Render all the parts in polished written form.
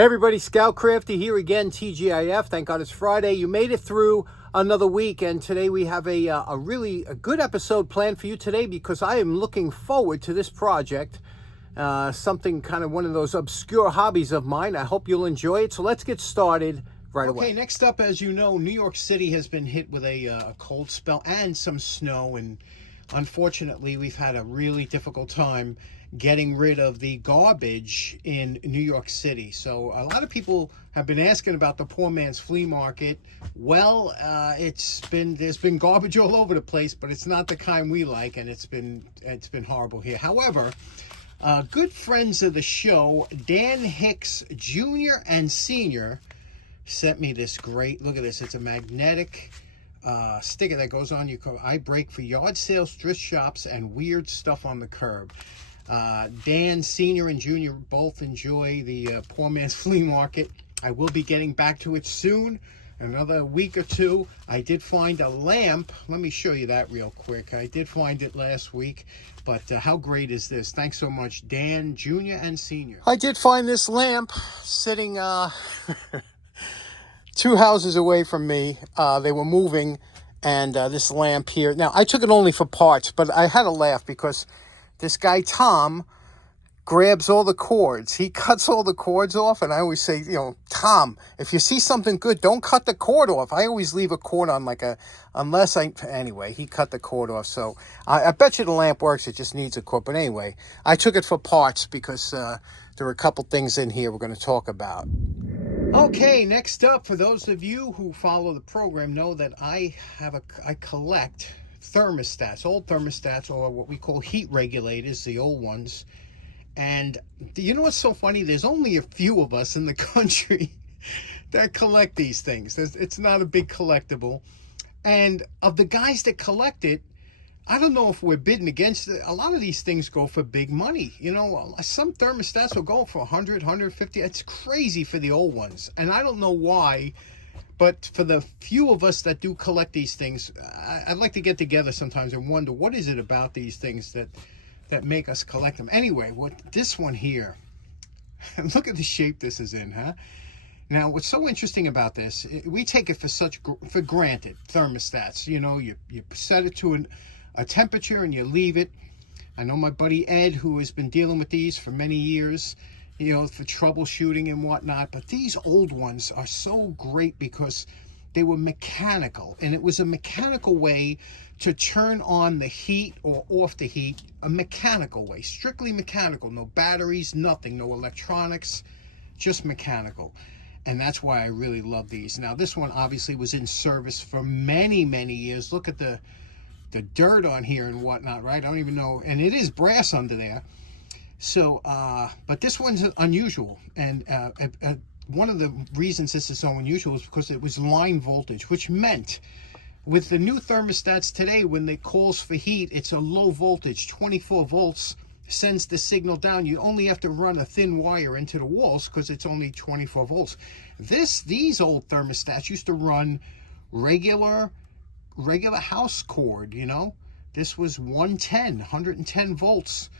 Hey everybody, Scout Crafty here again, TGIF. Thank God it's Friday. You made it through another week, and today we have a really good episode planned for you today because I am looking forward to this project. Something kind of one of those obscure hobbies of mine. I hope you'll enjoy it. So let's get started right away. Okay, next up, as you know, New York City has been hit with a cold spell and some snow, and unfortunately, we've had a really difficult time getting rid of the garbage in New York City. So a lot of people have been asking about the poor man's flea market. Well, there's been garbage all over the place, but it's not the kind we like, and it's been horrible here. However, good friends of the show, Dan Hicks Jr. and Sr. sent me this great, look at this, it's a magnetic sticker that goes on your car. I break for yard sales, thrift shops, and weird stuff on the curb. Dan Sr. and Jr. both enjoy the poor man's flea market. I will be getting back to it soon, another week or two. I did find a lamp. Let me show you that real quick. I did find it last week, but how great is this? Thanks so much, Dan Jr. and Sr. I did find this lamp sitting 2 houses away from me. They were moving, and this lamp here. Now, I took it only for parts, but I had to laugh because this guy, Tom, grabs all the cords. He cuts all the cords off, and I always say, Tom, if you see something good, don't cut the cord off. I always leave a cord on anyway, he cut the cord off. So I bet you the lamp works. It just needs a cord. But anyway, I took it for parts because there are a couple things in here we're going to talk about. Okay, next up, for those of you who follow the program know that I collect thermostats, old thermostats, or what we call heat regulators, the old ones. And you know what's so funny? There's only a few of us in the country that collect these things. It's not a big collectible. And of the guys that collect it, I don't know if we're bidding against it. A lot of these things go for big money. Some thermostats will go for 100, 150. It's crazy for the old ones. And I don't know why, but for the few of us that do collect these things, I'd like to get together sometimes and wonder, what is it about these things that make us collect them? Anyway, this one here, look at the shape this is in, huh? Now, what's so interesting about this, we take it for granted, thermostats. You set it to a temperature and you leave it. I know my buddy Ed, who has been dealing with these for many years, for troubleshooting and whatnot. But these old ones are so great because they were mechanical, and it was a mechanical way to turn on the heat or off the heat, a mechanical way, strictly mechanical, no batteries, nothing, no electronics, just mechanical. And that's why I really love these. Now, this one obviously was in service for many, many years. Look at the dirt on here and whatnot, right? I don't even know. And it is brass under there. So, but this one's unusual. And one of the reasons this is so unusual is because it was line voltage, which meant with the new thermostats today, when it calls for heat, it's a low voltage, 24 volts, sends the signal down. You only have to run a thin wire into the walls because it's only 24 volts. These old thermostats used to run regular house cord, This was 110 volts.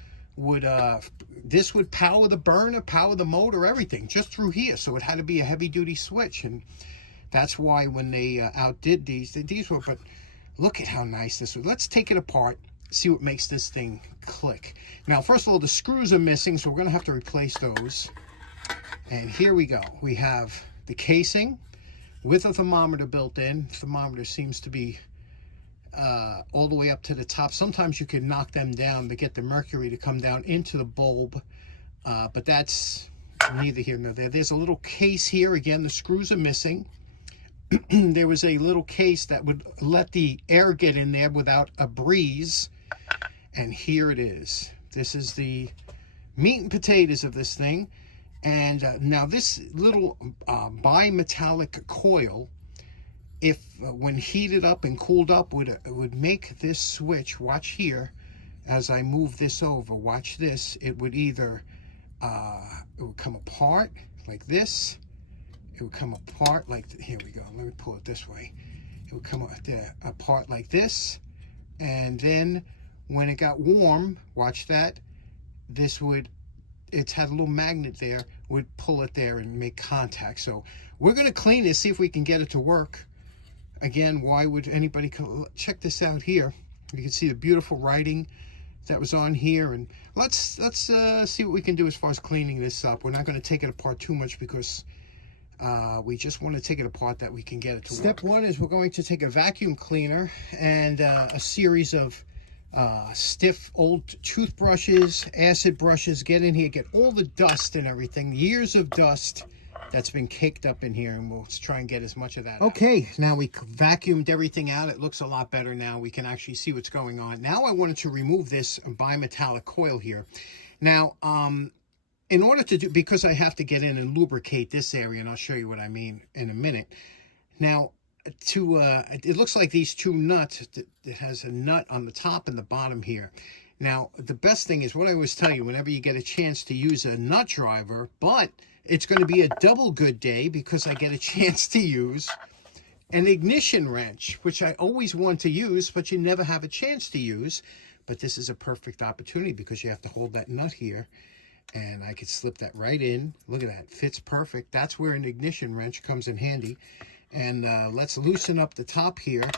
This would power the burner, power the motor, everything, just through here. So it had to be a heavy-duty switch, and that's why when they outdid these were, but look at how nice this was. Let's take it apart, see what makes this thing click. Now, first of all, the screws are missing, so we're going to have to replace those. And here we go. We have the casing with a thermometer built in. The thermometer seems to be all the way up to the top. Sometimes you can knock them down to get the mercury to come down into the bulb, but that's neither here nor there. There's a little case here. Again, the screws are missing. There was a little case that would let the air get in there without a breeze, and here it is. This is the meat and potatoes of this thing. And now this little bimetallic coil, if when heated up and cooled up, would make this switch. Watch here as I move this over. Watch this. It would either it would come apart like this. It would come apart like here we go. Let me pull it this way. It would come apart like this, and then when it got warm, watch that. This would it's had a little magnet there, would pull it there and make contact. So we're going to clean this, see if we can get it to work. Again, why would anybody check this out here? You can see the beautiful writing that was on here, and let's see what we can do as far as cleaning this up. We're not going to take it apart too much because we just want to take it apart that we can get it to work. Step one is we're going to take a vacuum cleaner and a series of stiff old toothbrushes, acid brushes, get in here, get all the dust and everything, years of dust that's been caked up in here, and we'll try and get as much of that out. Now we vacuumed everything out. It looks a lot better now. We can actually see what's going on. Now I wanted to remove this bimetallic coil here. Now, in order to do, because I have to get in and lubricate this area, and I'll show you what I mean in a minute. Now, it looks like these two nuts, it has a nut on the top and the bottom here. Now, the best thing is what I always tell you, whenever you get a chance to use a nut driver, but it's going to be a double good day because I get a chance to use an ignition wrench, which I always want to use, but you never have a chance to use. But this is a perfect opportunity because you have to hold that nut here, and I could slip that right in. Look at that, fits perfect. That's where an ignition wrench comes in handy. And let's loosen up the top here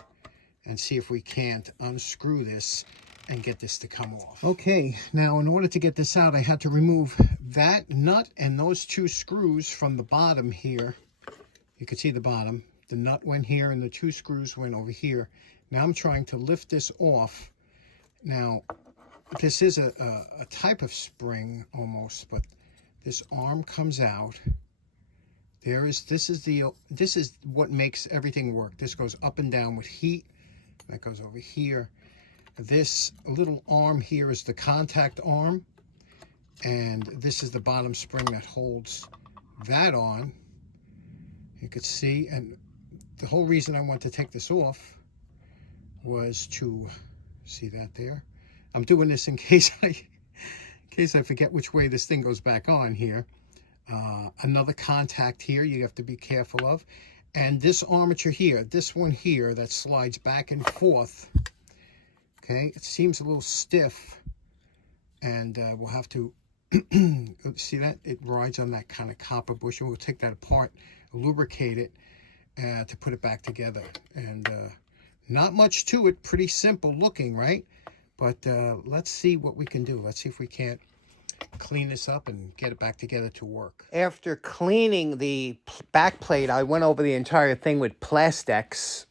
and see if we can't unscrew this and get this to come off. Okay, now in order to get this out, I had to remove that nut and those two screws from the bottom here. You can see the bottom. The nut went here and the two screws went over here. Now I'm trying to lift this off. Now, this is a type of spring almost, but this arm comes out. This is what makes everything work. This goes up and down with heat. That goes over here. This little arm here is the contact arm, and this is the bottom spring that holds that on. You could see, and the whole reason I want to take this off was to see that there. I'm doing this in case I forget which way this thing goes back on here. Another contact here you have to be careful of, and this armature here, this one here that slides back and forth. Okay, it seems a little stiff, and we'll have to see that it rides on that kind of copper bushing. We'll take that apart, lubricate it to put it back together. And not much to it, pretty simple looking, right? But let's see what we can do. Let's see if we can't clean this up and get it back together to work. After cleaning the back plate, I went over the entire thing with Plastex.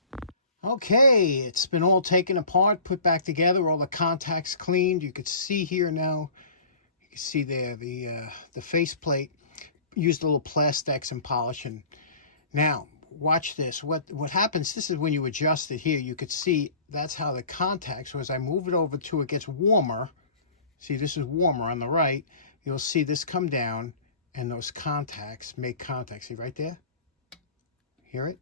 Okay, it's been all taken apart, put back together, all the contacts cleaned. You could see here now, you can see there the face plate. Used a little Plastex and polish. And now, watch this. What happens, this is when you adjust it here. You could see that's how the contacts, so as I move it over to it gets warmer. See, this is warmer on the right. You'll see this come down, and those contacts make contact. See right there? Hear it?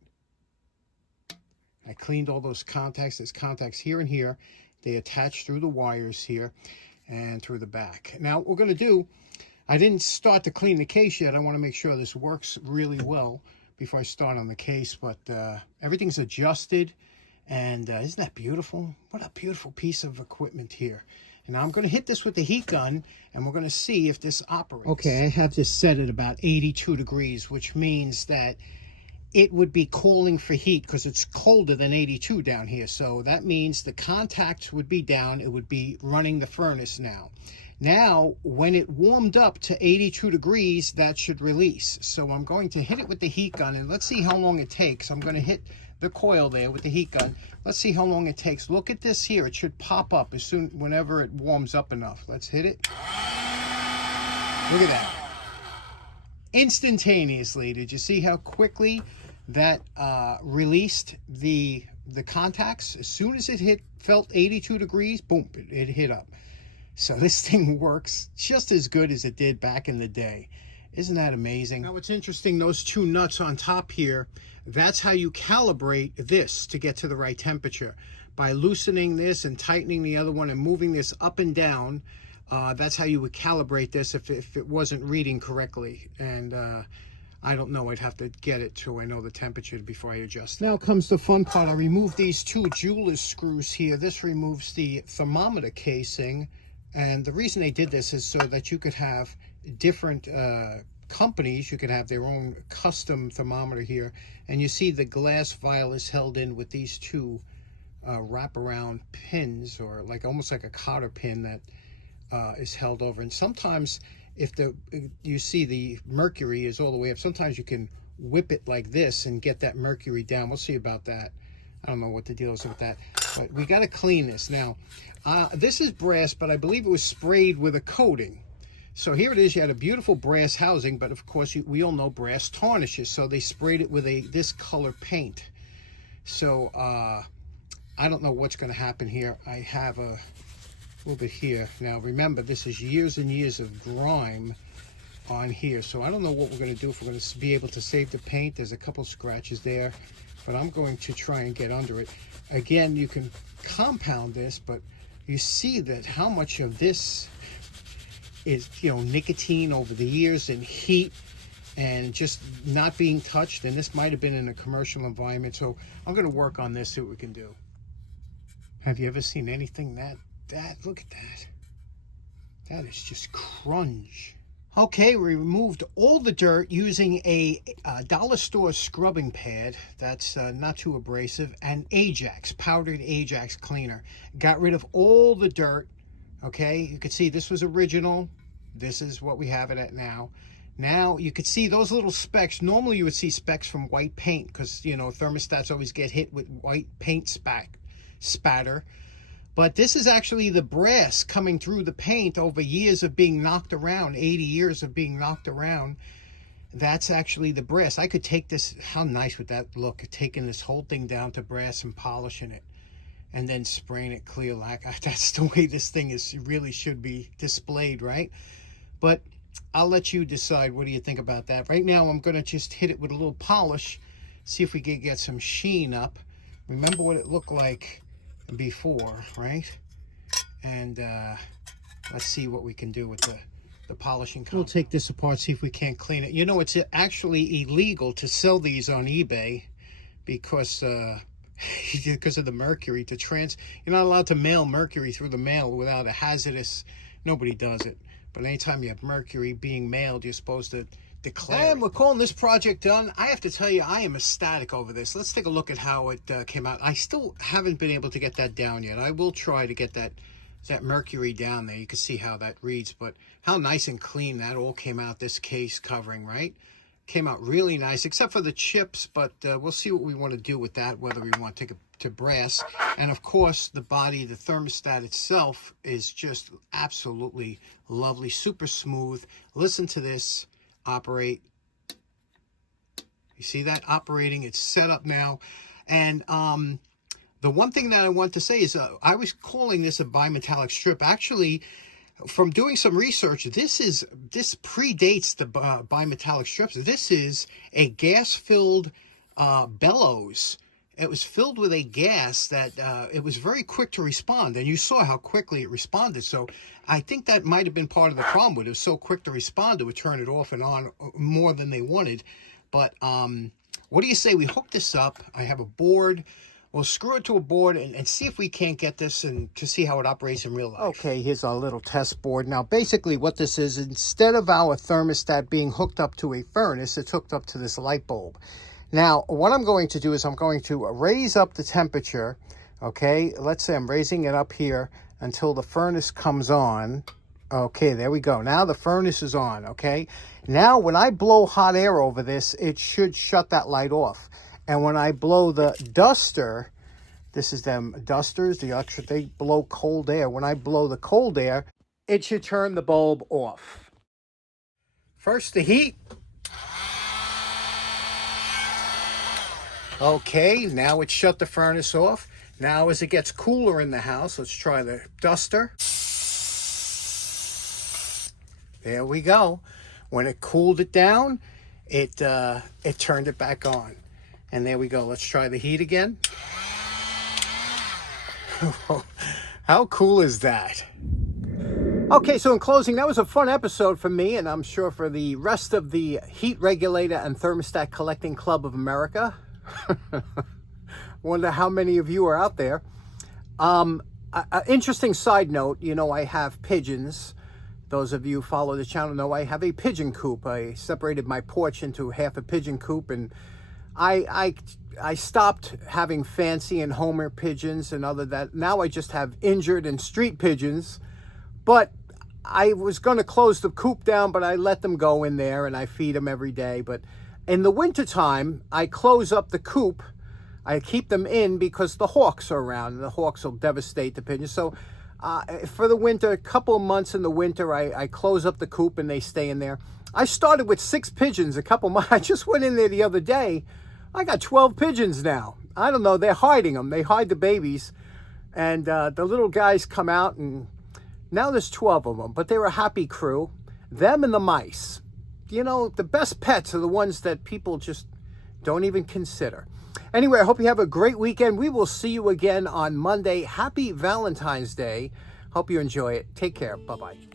I cleaned all those contacts. There's contacts here and here. They attach through the wires here and through the back. Now, what we're going to do, I didn't start to clean the case yet. I want to make sure this works really well before I start on the case, but everything's adjusted, and isn't that beautiful? What a beautiful piece of equipment here. And now I'm going to hit this with the heat gun, and we're going to see if this operates. Okay, I have this set at about 82 degrees, which means that it would be calling for heat because it's colder than 82 down here. So that means the contacts would be down. It would be running the furnace now. Now, when it warmed up to 82 degrees, that should release. So I'm going to hit it with the heat gun, and let's see how long it takes. I'm going to hit the coil there with the heat gun. Let's see how long it takes. Look at this here. It should pop up whenever it warms up enough. Let's hit it. Look at that. Instantaneously. Did you see how quickly that released the contacts? As soon as it felt 82 degrees, boom, it hit up. So this thing works just as good as it did back in the day. Isn't that amazing? Now what's interesting, those two nuts on top here, that's how you calibrate this to get to the right temperature. By loosening this and tightening the other one and moving this up and down, that's how you would calibrate this if it wasn't reading correctly. And I don't know, I'd have to get it so I know the temperature before I adjust. Now comes the fun part. I removed these two jeweler's screws here. This removes the thermometer casing. And the reason they did this is so that you could have different companies. You can have their own custom thermometer here, and you see the glass vial is held in with these two wraparound pins, or like almost like a cotter pin that is held over. And sometimes if you see the mercury is all the way up, sometimes you can whip it like this and get that mercury down. We'll see about that. I don't know what the deal is with that, but we got to clean this. Now, this is brass, but I believe it was sprayed with a coating. So here it is. You had a beautiful brass housing, but of course we all know brass tarnishes, so they sprayed it with this color paint. So I don't know what's going to happen here. I have a little bit here. Now remember, this is years and years of grime on here, so I don't know what we're going to do, if we're going to be able to save the paint. There's a couple scratches there, but I'm going to try and get under it. Again, you can compound this, but you see that how much of this is, you know, nicotine over the years and heat and just not being touched. And this might have been in a commercial environment, so I'm going to work on this, see what we can do. Have you ever seen anything that look at that? That is just crunge. Okay, we removed all the dirt using a dollar store scrubbing pad that's not too abrasive, and Ajax, powdered Ajax cleaner. Got rid of all the dirt. Okay, you can see this was original. This is what we have it at now. Now you could see those little specks. Normally you would see specks from white paint, because, you know, thermostats always get hit with white paint spatter. But this is actually the brass coming through the paint over years of being knocked around, 80 years of being knocked around. That's actually the brass. I could take this, how nice would that look, taking this whole thing down to brass and polishing it, and then spraying it clear lacquer. That's the way this thing really should be displayed, right? But I'll let you decide. What do you think about that? Right now, I'm going to just hit it with a little polish, see if we can get some sheen up. Remember what it looked like before, right? And let's see what we can do with the polishing compound. We'll take this apart, see if we can't clean it. You know, it's actually illegal to sell these on eBay because of the mercury. You're not allowed to mail mercury through the mail without a hazardous. Nobody does it, but anytime you have mercury being mailed, you're supposed to declare. And we're calling this project done. I have to tell you, I am ecstatic over this. Let's take a look at how it came out. I still haven't been able to get that down yet. I will try to get that mercury down there. You can see how that reads, but how nice and clean that all came out. This case covering, right? Came out really nice, except for the chips, but we'll see what we want to do with that, whether we want to take it to brass. And of course, the body, the thermostat itself, is just absolutely lovely, super smooth. Listen to this operate. You see that operating? It's set up now. And the one thing that I want to say is I was calling this a bimetallic strip. Actually, from doing some research, this predates the bimetallic strips. This is a gas-filled bellows. It was filled with a gas that it was very quick to respond, and you saw how quickly it responded. So I think that might have been part of the problem with it. It was so quick to respond, it would turn it off and on more than they wanted. But what do you say we hook this up? I have a board. We'll screw it to a board and see if we can't get this and to see how it operates in real life. Okay, here's our little test board. Now, basically what this is, instead of our thermostat being hooked up to a furnace, it's hooked up to this light bulb. Now, what I'm going to do is I'm going to raise up the temperature, okay? Let's say I'm raising it up here until the furnace comes on. Okay, there we go. Now the furnace is on, okay? Now, when I blow hot air over this, it should shut that light off. And when I blow the duster, this is them dusters, they blow cold air. When I blow the cold air, it should turn the bulb off. First, the heat. Okay, now it's shut the furnace off. Now as it gets cooler in the house, let's try the duster. There we go. When it cooled it down, it turned it back on. And there we go. Let's try the heat again. How cool is that? Okay, so in closing, that was a fun episode for me, and I'm sure for the rest of the Heat Regulator and Thermostat Collecting Club of America. Wonder how many of you are out there. Interesting side note, you know, I have pigeons Those of you who follow the channel know I have a pigeon coop. I separated my porch into half a pigeon coop, and I stopped having fancy and homer pigeons and other that. Now I just have injured and street pigeons. But I was going to close the coop down, but I let them go in there and I feed them every day. But in the wintertime, I close up the coop. I keep them in because the hawks are around, and the hawks will devastate the pigeons. So for the winter, a couple of months in the winter, I close up the coop and they stay in there. I started with 6 pigeons a couple months. I just went in there the other day. I got 12 pigeons now. I don't know. They're hiding them. They hide the babies. And the little guys come out, and now there's 12 of them. But they're a happy crew. Them and the mice. You know, the best pets are the ones that people just don't even consider. Anyway, I hope you have a great weekend. We will see you again on Monday. Happy Valentine's Day. Hope you enjoy it. Take care. Bye-bye.